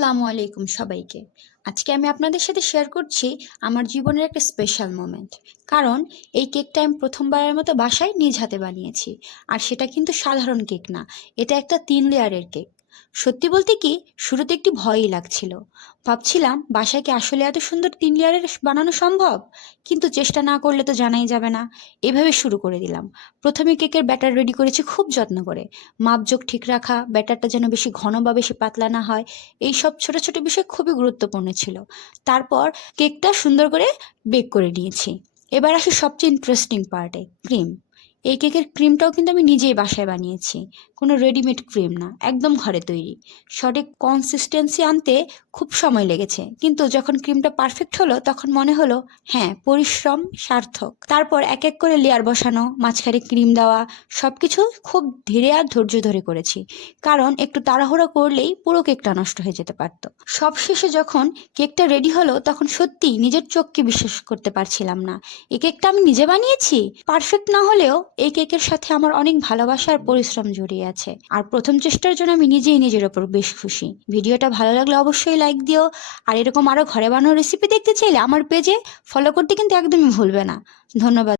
আসসালামু আলাইকুম সবাইকে। আজকে আমি আপনাদের সাথে শেয়ার করছি আমার জীবনের একটা স্পেশাল মোমেন্ট। কারণ এই কেকটা আমি প্রথমবারের মতো বাসায় নিজ হাতে বানিয়েছি। আর সেটা কিন্তু সাধারণ কেক না, এটা একটা 3 লেয়ারের কেক। সত্যি বলতে কি, শুরুতে একটু ভয়ই লাগছিল। ভাবছিলাম বাসায় কি আসলে এত সুন্দর 3 লেয়ারের বানানো সম্ভব? কিন্তু চেষ্টা না করলে তো জানাই যাবে না। এভাবে শুরু করে দিলাম। প্রথমে কেকের ব্যাটার রেডি করেছি খুব যত্ন করে। মাপজোক ঠিক রাখা, ব্যাটারটা যেন বেশি ঘন বা বেশি পাতলা না হয়, এইসব ছোট ছোট বিষয় খুবই গুরুত্বপূর্ণ ছিল। তারপর কেকটা সুন্দর করে বেক করে নিয়েছি। এবার আসি সবচেয়ে ইন্টারেস্টিং পার্টে, ক্রিম। এই কেকের ক্রিমটাও কিন্তু আমি নিজেই বাসায় বানিয়েছি। কোনো রেডিমেড ক্রিম না, একদম ঘরে তৈরি। সঠিক কনসিস্টেন্সি আনতে খুব সময় লেগেছে, কিন্তু যখন ক্রিমটা পারফেক্ট হলো তখন মনে হলো হ্যাঁ, পরিশ্রম সার্থক। তারপর এক এক করে লেয়ার বসানো, মাঝখানে ক্রিম দেওয়া, সবকিছু খুব ধীরে আর ধৈর্য ধরে করেছি। কারণ একটু তাড়াহুড়ো করলেই পুরো কেকটা নষ্ট হয়ে যেতে পারতো। সবশেষে যখন কেকটা রেডি হলো তখন সত্যিই নিজের চোখকে বিশ্বাস করতে পারছিলাম না। এই কেকটা আমি নিজে বানিয়েছি। পারফেক্ট না হলেও এই কেকের সাথে আমার অনেক ভালোবাসা আর পরিশ্রম জড়িয়ে আছে। আর প্রথম চেষ্টার জন্য আমি নিজেই নিজের ওপর বেশ খুশি। ভিডিওটা ভালো লাগলে অবশ্যই লাইক দিও। আর এরকম আরো ঘরে বানানো রেসিপি দেখতে চাইলে আমার পেজে ফলো করতে কিন্তু একদমই ভুলবে না। ধন্যবাদ।